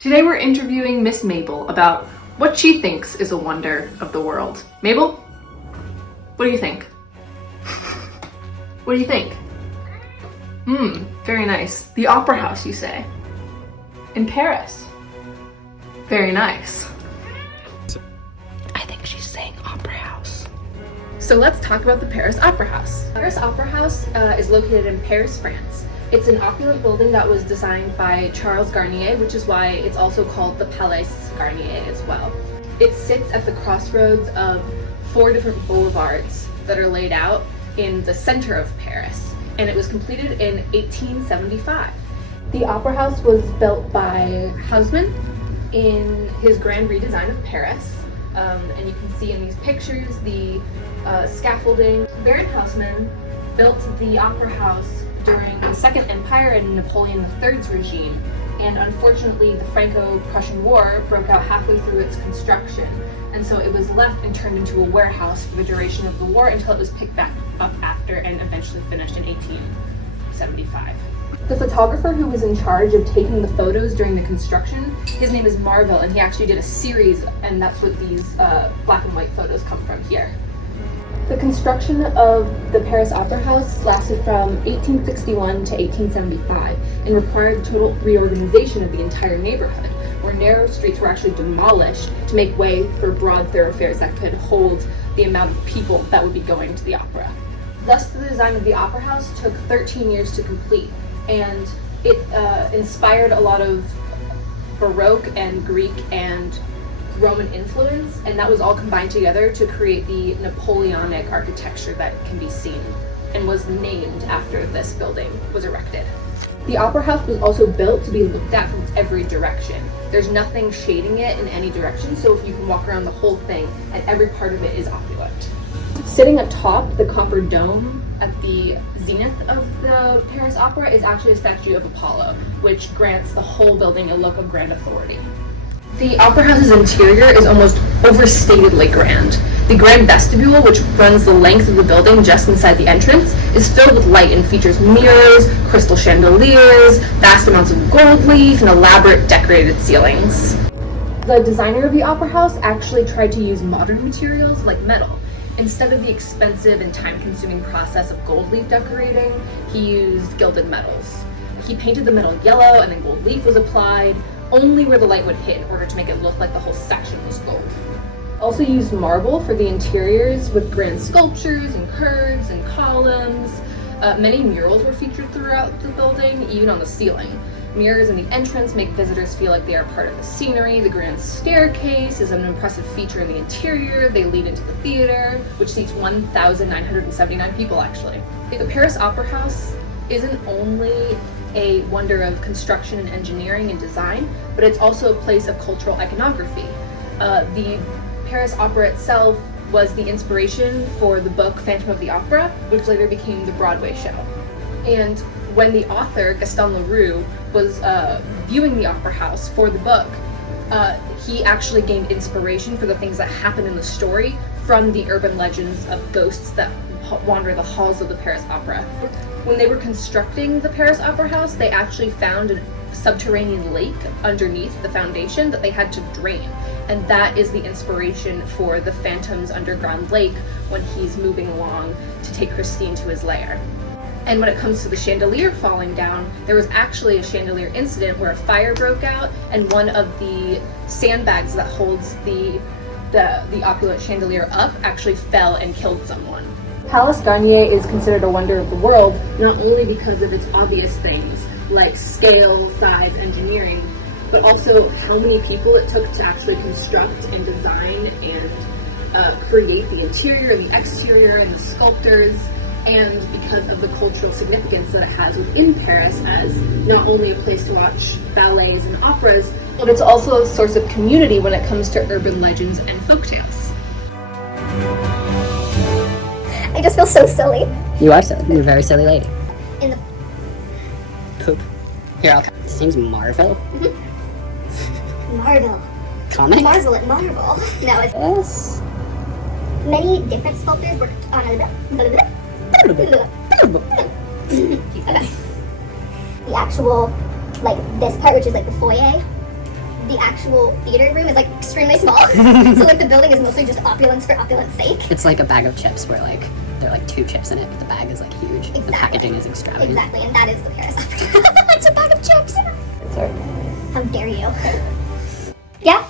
Today we're interviewing Miss Mabel about what she thinks is a wonder of the world. Mabel, what do you think? What do you think? Very nice. The Opera House, you say? In Paris. Very nice. I think she's saying Opera House. So let's talk about the Paris Opera House. Paris Opera House is located in Paris, France. It's an opulent building that was designed by Charles Garnier, which is why it's also called the Palais Garnier as well. It sits at the crossroads of 4 different boulevards that are laid out in the center of Paris, and it was completed in 1875. The Opera House was built by Haussmann in his grand redesign of Paris, and you can see in these pictures the scaffolding. Baron Haussmann built the Opera House during the Second Empire and Napoleon III's regime, and unfortunately the Franco-Prussian War broke out halfway through its construction, and so it was left and turned into a warehouse for the duration of the war until it was picked back up after and eventually finished in 1875. The photographer who was in charge of taking the photos during the construction, his name is Marville, and he actually did a series, and that's what these black and white photos come from here. The construction of the Paris Opera House lasted from 1861 to 1875 and required total reorganization of the entire neighborhood, where narrow streets were actually demolished to make way for broad thoroughfares that could hold the amount of people that would be going to the opera. Thus, the design of the Opera House took 13 years to complete, and it inspired a lot of Baroque and Greek and Roman influence, and that was all combined together to create the Napoleonic architecture that can be seen and was named after this building was erected. The Opera House was also built to be looked at from every direction. There's nothing shading it in any direction, so if you can walk around the whole thing and every part of it is opulent. Sitting atop the copper dome at the zenith of the Paris Opera is actually a statue of Apollo, which grants the whole building a look of grand authority. The Opera House's interior is almost overstatedly grand. The grand vestibule, which runs the length of the building just inside the entrance, is filled with light and features mirrors, crystal chandeliers, vast amounts of gold leaf, and elaborate decorated ceilings. The designer of the Opera House actually tried to use modern materials like metal. Instead of the expensive and time-consuming process of gold leaf decorating, he used gilded metals. He painted the metal yellow, and then gold leaf was applied only where the light would hit in order to make it look like the whole section was gold. Also used marble for the interiors with grand sculptures and curves and columns. Many murals were featured throughout the building, even on the ceiling. Mirrors in the entrance make visitors feel like they are part of the scenery. The grand staircase is an impressive feature in the interior. They lead into the theater, which seats 1,979 people actually. The Paris Opera House isn't only a wonder of construction and engineering and design, but it's also a place of cultural iconography. The Paris Opera itself was the inspiration for the book Phantom of the Opera, which later became the Broadway show. And when the author, Gaston Leroux, was viewing the Opera House for the book, he actually gained inspiration for the things that happen in the story from the urban legends of ghosts that wander the halls of the Paris Opera. When they were constructing the Paris Opera House, they actually found a subterranean lake underneath the foundation that they had to drain. And that is the inspiration for the Phantom's underground lake when he's moving along to take Christine to his lair. And when it comes to the chandelier falling down, there was actually a chandelier incident where a fire broke out and one of the sandbags that holds the opulent chandelier up actually fell and killed someone. Palais Garnier is considered a wonder of the world, not only because of its obvious things like scale, size, engineering, but also how many people it took to actually construct and design and create the interior and the exterior and the sculptors, and because of the cultural significance that it has within Paris as not only a place to watch ballets and operas, but it's also a source of community when it comes to urban legends and folktales. I just feel so silly. You are silly. You're a very silly lady. In the Poop. Here, his name's Marvel. Marvel. Comic? Marvel at Marvel. No, it's Yes. many different sculptors worked on it. Okay. The actual, like this part, which is like the foyer, actual theater room is like extremely small. So like the building is mostly just opulence for opulence sake. It's like a bag of chips where like there are like 2 chips in it, but the bag is like huge. The Exactly. packaging is extravagant. Exactly, and that is the Paris Opera. It's a bag of chips. Sorry. How dare you? Yeah.